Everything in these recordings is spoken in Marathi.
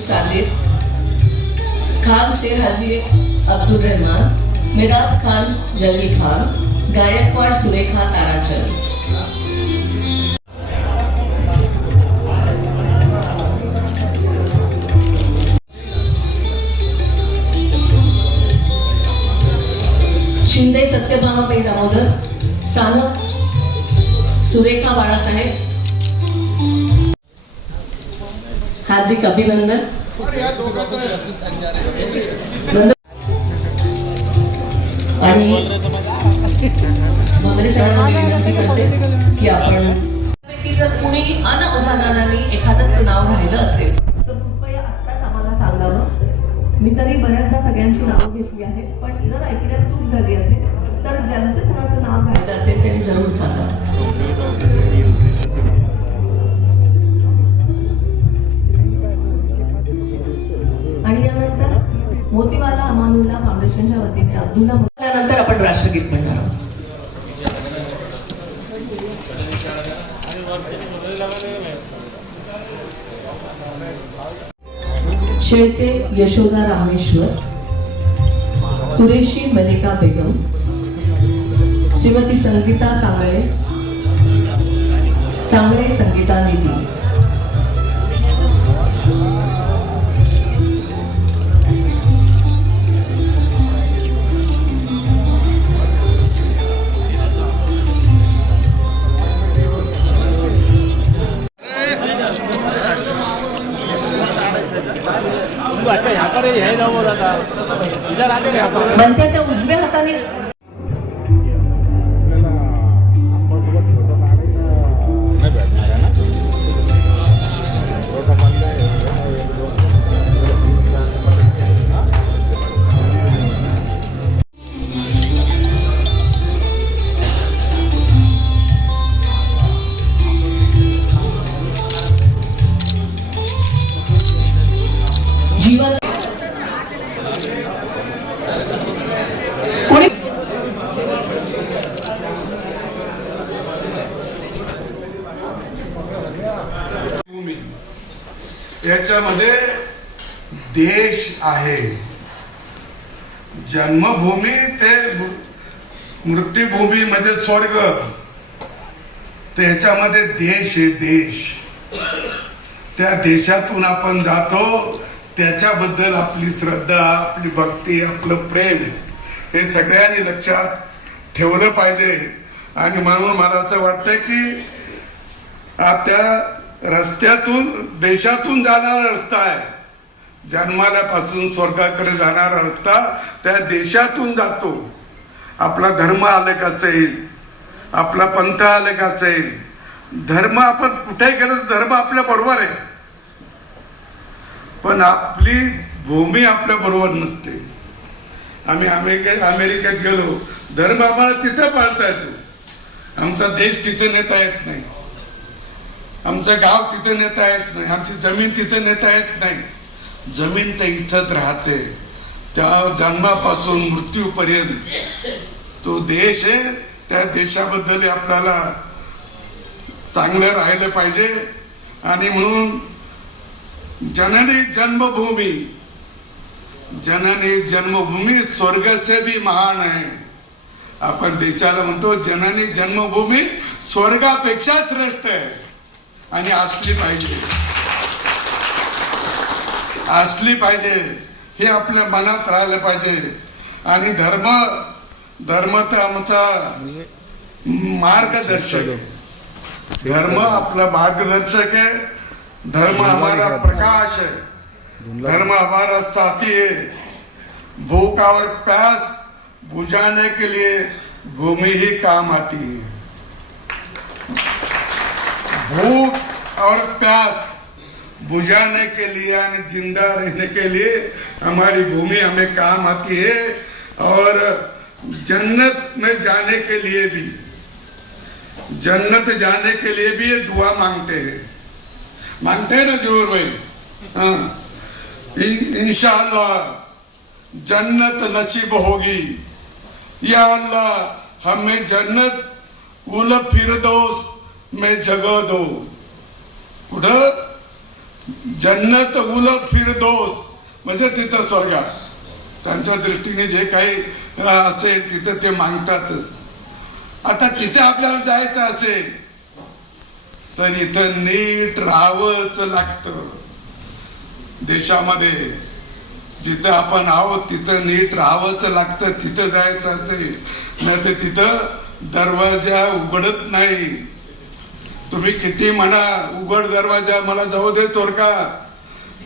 साजिद खान, शेर हाजी अब्दुल रहमान, मिराज खान, जंगी खान, गायकवाड सुरेखा ताराचंद. शिंदे सत्यभामाबाई दामोदर, सानप सुरेखा बाळासाहेब. हार्दिक अभिनंदन. आणि मंत्री साहेबांना विनंती करते की आपण जर कुणी अनउदाहरणाने एखादंच नाव राहिलं असेल तर कृपया आत्ताच आम्हाला सांगावं. मी तरी बऱ्याचदा सगळ्यांची नावं घेतली आहेत, पण जर ऐकण्यात चूक झाली असेल तर ज्यांचं कुणाचं नाव राहिलं असेल त्यांनी जरूर सांगावं. आणि यानंतर मोतीवाला अमानुल्लाह फाउंडेशनच्या वतीने अब्दुल्ला नंतर आपण राष्ट्रगीत म्हणणार आहोत. शेळके यशोदा रामेश्वर, कुरेशी मलिका बेगम, श्रीमती संगीता सांगळे, सांगळे संगीता निधी. मंचाच्या उजव्या हाताने जीवन याच्यामध्ये देश आहे. जन्मभूमी ते मृत्यूभूमी मध्ये स्वर्ग, त्याच्यामध्ये देश आहे. देश, त्या देशातून आपण जातो, त्याच्याबद्दल आपली श्रद्धा, आपली भक्ती, आपलं प्रेम हे सगळ्यांनी लक्षात ठेवलं पाहिजे. आणि म्हणून मला असं वाटतं की त्या रस्त्यातून, देशातून जाणारा रस्ता आहे, जन्माल्यापासून स्वर्गाकडे जाणारा रस्ता त्या देशातून जातो. आपला धर्म अलगच येईल, आपला पंथ अलगच येईल. धर्म आपण कुठे गेलो तर धर्म आपल्या बरोबर आहे, पण आपली भूमी आपल्या बरोबर नसते. आम्ही अमेरिकेत गेलो, धर्म आम्हाला तिथं पाळता येतो, आमचा देश तिथे नेता येत नाही, आमचं गाव तिथे नेता येत नाही, आमची जमीन तिथे नेता येत नाही. जमीन तर इथंच राहते. त्या जन्मापासून मृत्यूपर्यंत तो देश आहे. त्या देशाबद्दल आपल्याला चांगलं राहिलं पाहिजे. आणि म्हणून जननी जन्मभूमी, जननी जन्मभूमी स्वर्ग से भी महान है. आपण देशाला म्हणतो जननी जन्मभूमी स्वर्गापेक्षा श्रेष्ठ आहे. आणि असली पाहिजे, असली पाहिजे, हे आपल्या मनात राहिलं पाहिजे. आणि धर्म तर आमचा मार्गदर्शक आहे. धर्म आपला मार्गदर्शक है, धर्म हमारा प्रकाश है, धर्म हमारा साथी है. भूख और प्यास बुझाने के लिए भूमि ही काम आती है. भूख और प्यास बुझाने के लिए और जिंदा रहने के लिए हमारी भूमि हमें काम आती है. और जन्नत में जाने के लिए भी, जन्नत जाने के लिए भी ये दुआ मांगते हैं ना जरूर भाई. हाँ, इंशाअल्लाह जन्नत नसीब होगी. या अल्लाह हमें जन्नत उल फिरदौस में जगह दो. कुठं जन्नत उल फिरदौस म्हणजे तिथं स्वर्गात त्यांच्या दृष्टीने जे काही असेल तिथं ते मागतातच. आता तिथे आपल्याला जायचं असेल तर इथं नीट राहावंच लागतं. देशामध्ये जिथं आपण आहोत तिथं नीट राहावंच लागतं. तिथं जायचं असेल नाही तर तिथं दरवाजा उघडत नाही. तुम्ही किती म्हणा उघड दरवाजा मला जाऊ दे चोरका,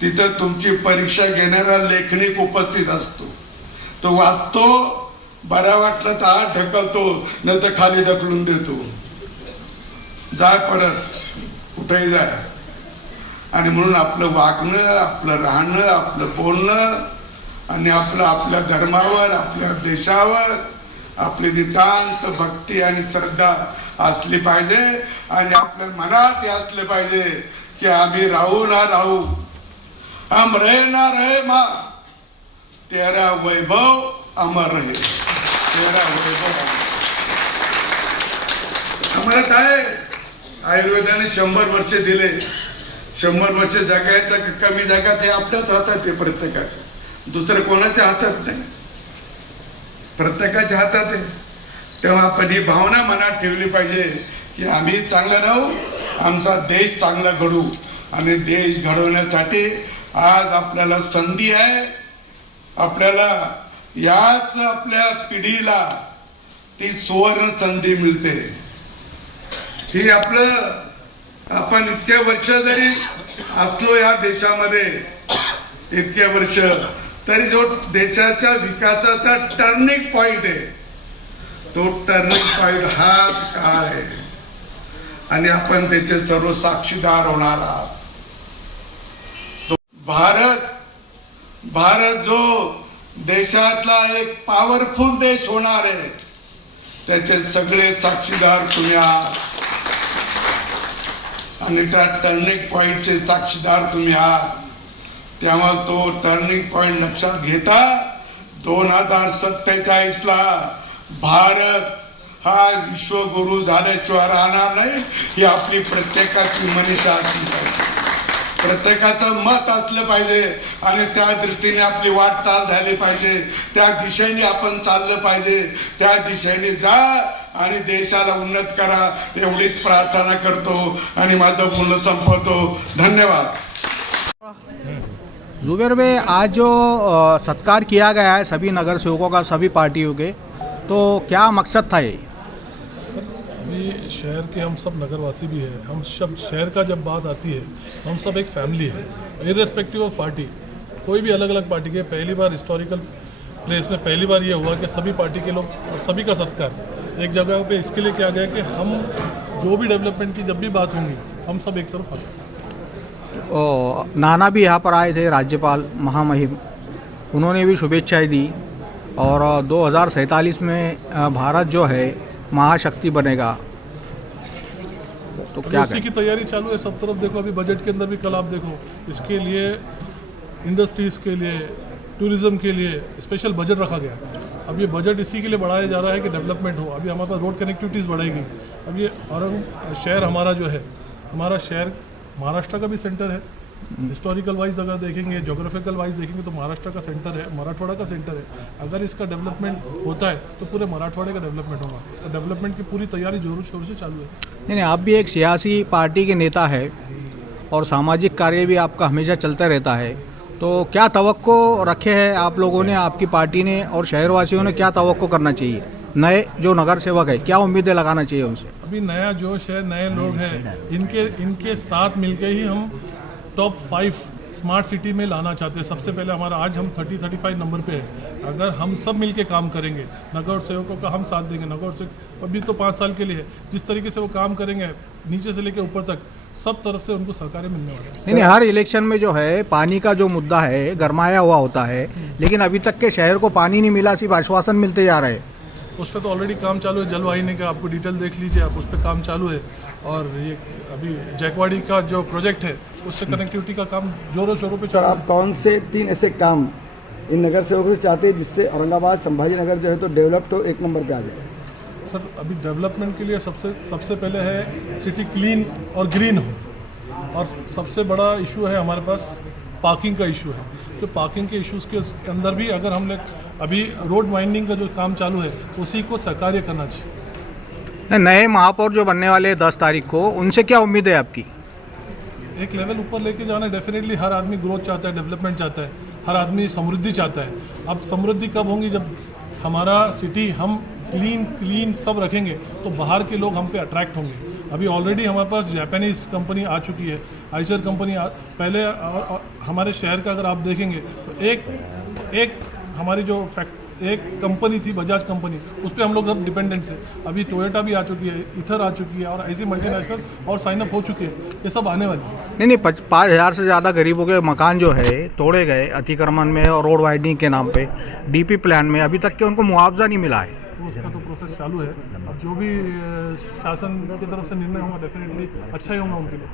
तिथं तुमची परीक्षा घेणारा लेखनिक उपस्थित असतो. तो वाचतो, बरा वाटला तर हात ढकलतो नाही तर खाली ढकलून देतो. जाय परत कुठेही जाय. आणि म्हणून आपलं वागणं, आपलं राहणं, आपलं बोलणं आणि आपल्या धर्मावर, आपल्या देशावर आपली नितांत भक्ती आणि श्रद्धा असली पाहिजे. आणि आपल्या मनात हे असले पाहिजे की आम्ही राहू ना राहू, हम रहे ना रहे माँ, तेरा वैभव अमर रहे. तेरा वैभव अमरत आहे. आयुर्वेदाने 100 वर्ष दिले. 100 वर्ष जगायचं कमी जगाचं हे आपल्याच हातात आहे. प्रत्येकाच्या, दुसरं कोणाच्या हातात नाही, प्रत्येकाच्या हातात आहे. तेव्हा आपण ही भावना मनात ठेवली पाहिजे की आम्ही चांगलं राहू, आमचा देश चांगला घडू. आणि देश घडवण्यासाठी आज आपल्याला संधी आहे. आपल्याला याच आपल्या पिढीला ती सुवर्ण संधी मिळते. ही आपण इतके वर्ष जरी असलो या देशामध्ये, इतके वर्ष तरी जो देशाच्या विकासाचा टर्निंग पॉइंट आहे तो टर्निंग पॉइंट हाच काळ आहे. आणि आपण त्याचे सर्व साक्षीदार होणार आहात. भारत जो देशातला एक पॉवरफुल देश होणार आहे त्याचे सगळे साक्षीदार तुम्ही आहात. आणि त्या टर्निंग पॉइंटचे साक्षीदार तुम्ही आहात. तेव्हा तो टर्निंग पॉइंट लक्षात घेता 2047ला भारत हा विश्वगुरु झाल्याशिवाय राहणार नाही. ही आपली प्रत्येकाची मनीषा असली पाहिजे, प्रत्येकाचं मत असलं पाहिजे. आणि त्या दृष्टीने आपली वाटचाल झाली पाहिजे. त्या दिशेने आपण चाललं पाहिजे. त्या दिशेने जा आणि देशाला उन्नत करा एवढीच प्रार्थना करतो आणि माझं बोलणं संपवतो. धन्यवाद. जुबेर भाई, आज जो सत्कार किया गया है सभी नगर सेवकों का, सभी पार्टियों के, तो क्या मकसद था ये? अभी शहर के हम सब नगरवासी भी हैं. हम सब शहर का जब बात आती है हम सब एक फैमिली है, इर्रेस्पेक्टिव ऑफ पार्टी. कोई भी अलग अलग पार्टी के, पहली बार हिस्टोरिकल प्लेस में पहली बार ये हुआ कि सभी पार्टी के लोग और सभी का सत्कार एक जगह पे इसके लिए किया गया कि हम जो भी डेवलपमेंट की जब भी बात होंगी हम सब एक तरफ आते. नाना भी यहाँ पर आए थे, राज्यपाल महामहिम, उन्होंने भी शुभेच्छाएं दी. और 2047 में भारत जो है महाशक्ति बनेगा, तो क्या उसी की तैयारी चालू है सब तरफ. देखो अभी बजट के अंदर भी कल आप देखो इसके लिए इंडस्ट्रीज़ के लिए, टूरिज़्म के लिए स्पेशल बजट रखा गया. अब ये बजट इसी के लिए बढ़ाया जा रहा है कि डेवलपमेंट हो. अभी हमारे पास रोड कनेक्टिविटीज़ बढ़ेगी. अब ये औरंग शहर हमारा जो है, हमारा शहर महाराष्ट्र का भी सेंटर है. हिस्टोरिकल वाइज अगर देखेंगे, जोग्राफिकल वाइज देखेंगे तो महाराष्ट्र का सेंटर है, मराठवाड़ा का सेंटर है. अगर इसका डेवलपमेंट होता है तो पूरे मराठवाड़े का डेवलपमेंट होगा. तो डेवलपमेंट की पूरी तैयारी जोरों शोर से चालू है. नहीं, आप भी एक सियासी पार्टी के नेता है और सामाजिक कार्य भी आपका हमेशा चलता रहता है, तो क्या तवक्को रखे हैं आप लोगों ने, आपकी पार्टी ने और शहरवासियों ने क्या तवक्को करना चाहिए? नए जो नगर सेवक है क्या उम्मीदें लगाना चाहिए उनसे? अभी नया जोश है, नए लोग हैं, इनके साथ मिलके ही हम टॉप 5 स्मार्ट सिटी में लाना चाहते हैं. सबसे पहले हमारा आज हम 30-35 नंबर पे है. अगर हम सब मिलके काम करेंगे, नगर सेवकों का हम साथ देंगे. नगर सेवक अभी तो 5 साल के लिए है. जिस तरीके से वो काम करेंगे नीचे से लेकर ऊपर तक सब तरफ से उनको सहकार्य मिलने वाला है. नहीं, हर इलेक्शन में जो है पानी का जो मुद्दा है गरमाया हुआ होता है, लेकिन अभी तक के शहर को पानी नहीं मिला, सिर्फ आश्वासन मिलते जा रहे हैं. उस पर तो ऑलरेडी काम चालू है. जलवाहिनी का आपको डिटेल देख लीजिए आप, उस पर काम चालू है. और ये अभी जैकवाड़ी का जो प्रोजेक्ट है उससे कनेक्टिविटी का काम जोरों शोरों पे. सर, आप कौन से 3 ऐसे काम इन नगर सेवकों से चाहते हैं जिससे औरंगाबाद संभाजी नगर जो है तो डेवलप तो 1 नंबर पे आ जाए? सर, अभी डेवलपमेंट के लिए सबसे पहले है सिटी क्लीन और ग्रीन हो. और सबसे बड़ा इशू है हमारे पास पार्किंग का इशू है। तो पार्किंग के इश्यूज़ के अंदर भी अगर हम लोग अभी रोड वाइंडिंग का जो काम चालू है उसी को साकार्य करना चाहिए। नए महापौर जो बनने वाले हैं 10 तारीख को, उनसे क्या उम्मीद है आपकी? एक लेवल ऊपर लेके जाना। डेफिनेटली हर आदमी ग्रोथ चाहता है, डेवलपमेंट चाहता है, हर आदमी समृद्धि चाहता है। अब समृद्धि कब होंगी? जब हमारा सिटी हम क्लीन सब रखेंगे तो बाहर के लोग हम पे अट्रैक्ट होंगे। अभी ऑलरेडी हमारे पास जापानीज़ कंपनी आ चुकी है, आइसर कंपनी पहले हमारे शहर का अगर आप देखेंगे तो एक हमारी जो एक कंपनी थी बजाज कंपनी, उस पर हम लोग सब डिपेंडेंट थे। अभी टोयोटा भी आ चुकी है, इथर आ चुकी है और ऐसी मल्टीनेशनल और साइन अप हो चुके हैं। ये सब आने वाली है। नहीं 5,000 से ज़्यादा गरीबों के मकान जो है तोड़े गए अतिक्रमण में और रोड वाइडनिंग के नाम पे डीपी प्लान में, अभी तक के उनको मुआवजा नहीं मिला है। तो उसका तो प्रोसेस चालू है। अब जो भी शासन की तरफ से निर्णय होगा डेफिनेटली अच्छा ही होगा उनके लिए।